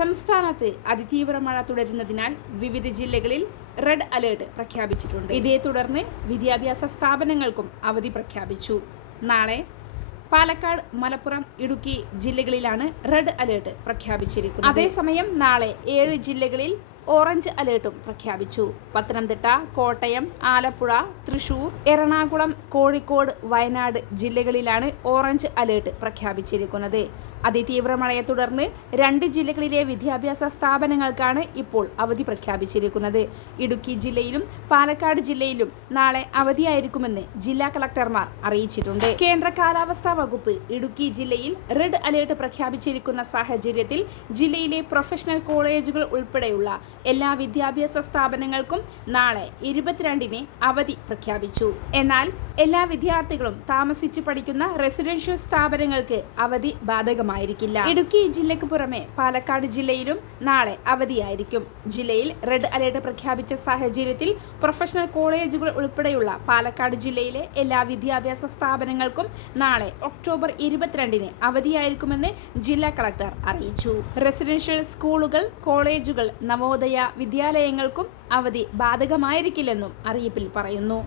സംസ്ഥാനത്ത് അതിതീവ്ര മഴ തുടരുന്നതിനാൽ വിവിധ ജില്ലകളിൽ റെഡ് അലേർട്ട് പ്രഖ്യാപിച്ചിട്ടുണ്ട്. ഇതേ തുടർന്ന് വിദ്യാഭ്യാസ സ്ഥാപനങ്ങൾക്കും അവധി പ്രഖ്യാപിച്ചു. നാളെ പാലക്കാട് മലപ്പുറം ഇടുക്കി ജില്ലകളിലാണ് റെഡ് അലേർട്ട് പ്രഖ്യാപിച്ചിരിക്കുന്നത്. അതേസമയം നാളെ ഏഴ് ജില്ലകളിൽ ഓറഞ്ച് അലേർട്ടും പ്രഖ്യാപിച്ചു. പത്തനംതിട്ട കോട്ടയം ആലപ്പുഴ തൃശൂർ എറണാകുളം കോഴിക്കോട് വയനാട് ജില്ലകളിലാണ് ഓറഞ്ച് അലേർട്ട് പ്രഖ്യാപിച്ചിരിക്കുന്നത്. അതിതീവ്ര മഴയെ തുടർന്ന് രണ്ട് ജില്ലകളിലെ വിദ്യാഭ്യാസ സ്ഥാപനങ്ങൾക്കാണ് ഇപ്പോൾ അവധി പ്രഖ്യാപിച്ചിരിക്കുന്നത്. ഇടുക്കി ജില്ലയിലും പാലക്കാട് ജില്ലയിലും നാളെ അവധിയായിരിക്കുമെന്ന് ജില്ലാ കളക്ടർമാർ അറിയിച്ചിട്ടുണ്ട്. കേന്ദ്ര കാലാവസ്ഥാ വകുപ്പ് ഇടുക്കി ജില്ലയിൽ റെഡ് അലേർട്ട് പ്രഖ്യാപിച്ചിരിക്കുന്ന സാഹചര്യത്തിൽ ജില്ലയിലെ പ്രൊഫഷണൽ കോളേജുകൾ ഉൾപ്പെടെയുള്ള എല്ലാ വിദ്യാഭ്യാസ സ്ഥാപനങ്ങൾക്കും നാളെ ഇരുപത്തിരണ്ടിന് അവധി പ്രഖ്യാപിച്ചു. എന്നാൽ എല്ലാ വിദ്യാർത്ഥികളും താമസിച്ചു പഠിക്കുന്ന റെസിഡൻഷ്യൽ സ്ഥാപനങ്ങൾക്ക് അവധി ബാധകമായിരിക്കില്ല. ഇടുക്കി ജില്ലയ്ക്ക് പുറമെ പാലക്കാട് ജില്ലയിലും നാളെ അവധിയായിരിക്കും. ജില്ലയിൽ റെഡ് അലേർട്ട് പ്രഖ്യാപിച്ച സാഹചര്യത്തിൽ പ്രൊഫഷണൽ കോളേജുകൾ ഉൾപ്പെടെയുള്ള പാലക്കാട് ജില്ലയിലെ എല്ലാ വിദ്യാഭ്യാസ സ്ഥാപനങ്ങൾക്കും നാളെ ഒക്ടോബർ ഇരുപത്തിരണ്ടിന് അവധിയായിരിക്കുമെന്ന് ജില്ലാ കളക്ടർ അറിയിച്ചു. റെസിഡൻഷ്യൽ സ്കൂളുകൾ കോളേജുകൾ നവോദയ വിദ്യാലയങ്ങൾക്കും അവധി ബാധകമായിരിക്കില്ലെന്നും അറിയിപ്പിൽ പറയുന്നു.